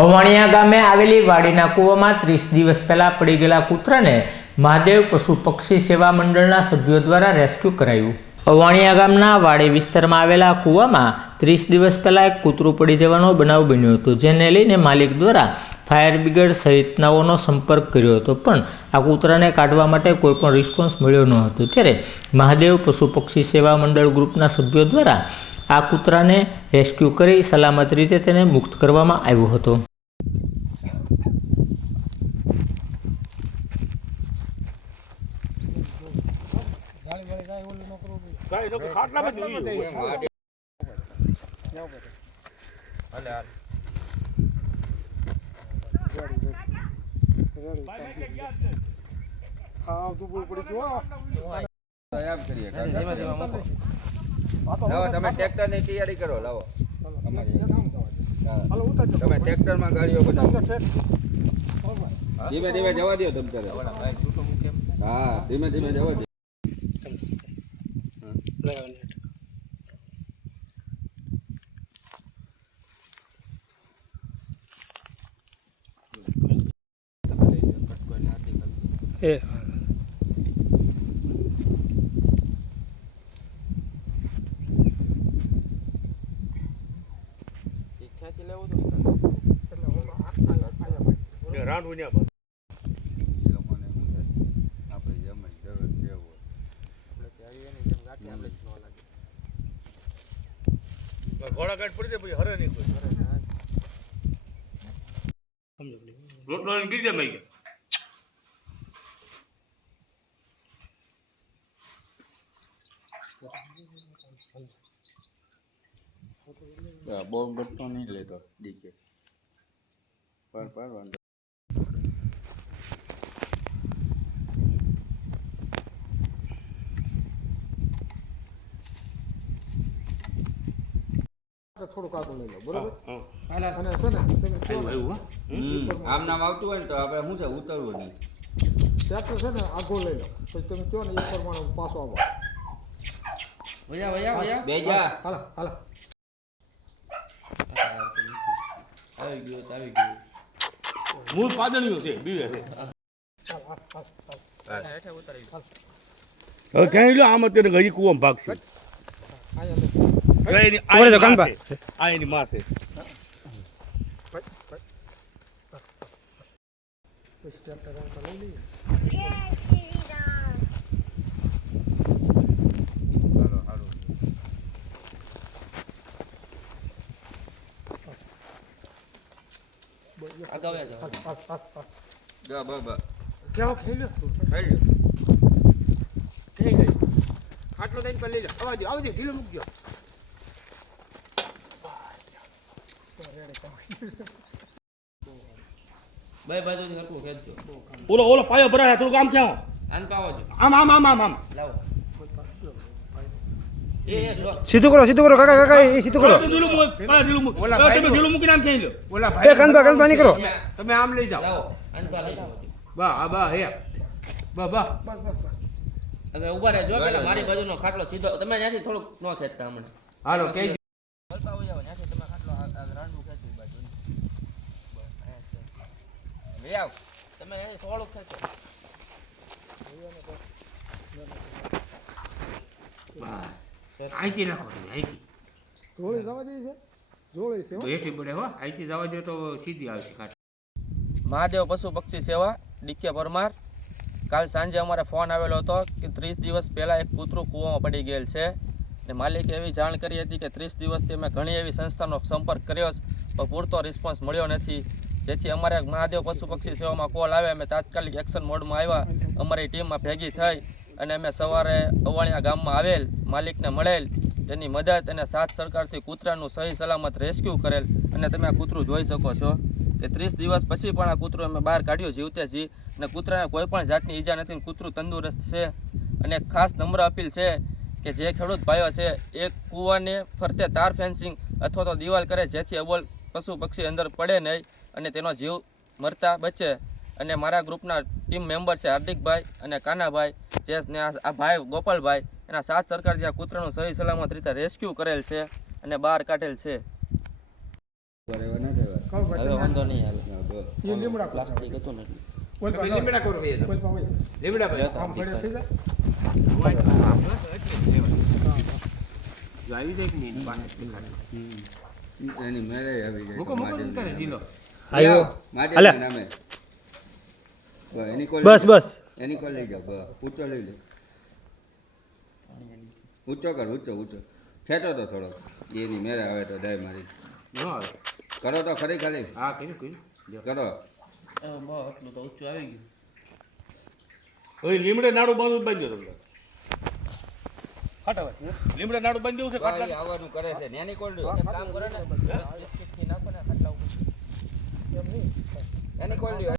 અવાણિયા ગામે આવેલી વાડીના કૂવામાં ત્રીસ દિવસ પહેલા પડી ગયેલા કૂતરાને મહાદેવ પશુ પક્ષી સેવા મંડળના સભ્યો દ્વારા રેસ્ક્યુ કરાયું. અવાણિયા ગામના વાડી વિસ્તારમાં આવેલા કૂવામાં ત્રીસ દિવસ પહેલા એક કૂતરું પડી જવાનો બનાવ બન્યો હતો, જેને લઈને માલિક દ્વારા ફાયર બ્રિગેડ સહિતનાઓનો સંપર્ક કર્યો હતો, પણ આ કૂતરાને કાઢવા માટે કોઈ પણ રિસ્પોન્સ મળ્યો ન હતો. ત્યારે મહાદેવ પશુ પક્ષી સેવા મંડળ ગ્રુપના સભ્યો દ્વારા આ કૂતરાને રેસ્ક્યુ કરી સલામત રીતે તેને મુક્ત કરવામાં આવ્યો હતો. હા તું બોલ પડી ગયો તૈયાર કરીએ લાવો તમે ટ્રેક્ટરની તૈયારી કરો લાવો તમે ટ્રેક્ટરમાં ગાડીઓ બનાવો ઠેક ધીમે ધીમે જવા દો તમ તારે હા ધીમે ધીમે જવા દો એ. એ લોકોને શું છે આપણે જમે દરરોજ જેવું ઘોડાઘાટ પડી જાય પછી હરે નહીં કોઈ રોટલો લઈને ગીરી જાય મઈ હોય બહુ બધો નહીં લેતો ડીકે પર પર વાંધો થોડુંક આગળ લઈ લો બરોબર? અને છે ને તમે આમ નામ આવતું હોય ને તો આપણે શું છે ઉતરવું નહીં. ટ્રેક્ટર છે ને આગળ લઈ લો. પછી તમે કહો ને એ પ્રમાણે પાછો આવો. બે જા હાલો હાલો. મૂળ પાદણીઓ છે બીવે છે. હવે ક્યાંય લો આમ અત્યારે હજી કુવામાં ભાગ છે તો એની- આ એની માં છે. આગળ હાલ જા બ બ. કેવો ખેલ્યો થઈ ગઈ ખાટલો દઈને પર લઈ જાવ આવજો દો ઢીલો મૂકજો. બે બાજુથી હરકું ખેંચજો. ઓલો ઓલો પાયો ભરાય થોડું આમ ક્યાં આમ પાવો છો આમ આમ આમ આમ આમ. લાવો. સીધું કરો સીધું કરો કાકા કાકા એ કરો. તમે. ઢીલું મૂકીને આમ લો ઓલા તમે આમ લઈ જાઓ. લઈ બા હા બા હે. બા બા. હવે ઊભા રહેજો પેલા મારી બાજુનો ખાટલો સીધો. તમે ત્યાંથી થોડુંક નો ખેંચતા હમણાં. હાલો કે હલકા હોય જાવ ત્યાંથી તમે ખાટલો આ આ રાંડું ખેંચી બાજુ બે આવ તમે થોડુંક ખેંચો. આઈથી નાખો તમે આઈથી. જોળી જવા દે છે? જોળી છે બેઠી બડે હો આઈથી જવા દે તો સીધી આવશે કાટ મહાદેવ પશુ પક્ષી સેવા ડીકે પરમાર. કાલ સાંજે અમારે ફોન આવેલો હતો કે ત્રીસ દિવસ પહેલાં એક કૂતરું કૂવામાં પડી ગયેલ છે. ને માલિકે એવી જાણ કરી હતી કે ત્રીસ દિવસથી અમે ઘણી એવી સંસ્થાનો સંપર્ક કર્યો છે પણ પૂરતો રિસ્પોન્સ મળ્યો નથી. જેથી અમારે મહાદેવ પશુ પક્ષી સેવામાં કોલ આવે, અમે તાત્કાલિક એક્શન મોડમાં આવ્યા. અમારી ટીમમાં ભેગી થઈ અને અમે સવારે અવાણિયા ગામમાં આવેલ, માલિકને મળેલ, તેની મદદ અને સાત સરકારથી કૂતરાનું સહી સલામત રેસ્ક્યુ કરેલ. અને તમે આ કૂતરું જોઈ શકો છો. કે ત્રીસ દિવસ પછી પણ આ કૂતરું અમે બહાર કાઢ્યું જીવતે જી. અને કૂતરાને કોઈ પણ જાતની ઈજા નથી કૂતરું તંદુરસ્ત છે. અને ખાસ નમ્ર અપીલ છે કે જે ખેડૂત ભાઈઓ છે એક કૂવાને ફરતે તાર ફેન્સિંગ અથવા તો દિવાલ કરે, જેથી અબોલ પશુ પક્ષી અંદર પડે નહીં. અને તેનો જીવ મરતા બચે. અને મારા ગ્રુપના ટીમ મેમ્બર છે હાર્દિકભાઈ અને કાનાભાઈ જે આ ભાઈ ગોપાલભાઈ એના સાથ સરકારથી આ કૂતરાનું સહી સલામત રીતે રેસ્ક્યુ કરેલ છે અને બહાર કાઢેલ છે. હવે વાંધો નહીં આવે. પ્લાસ્ટિક હતું ને જો આવી જાય આવી આવ્યો બસ, બસ એની કોલ લઈ જાઓ ઊંચો લઈ લો. ઊંચો કર ઊંચો ઊંચો. ખેંચો તો થોડો એની મેરે આવે તો ડાય મારી. કરો તો ખરી ખાલી. હા કર્યું કર્યું. કરો. હવે લીમડે નાડું બંધ બાંધી દો તમને. ખાટા લીમડે નાડું બાંધી દેવું છે ખાટા આવવાનું કરે છે. નેની કોલ. કામ કરે ને. બિસ્કિટથી નાખો ને ખાટલા ઉપર એની લ્યો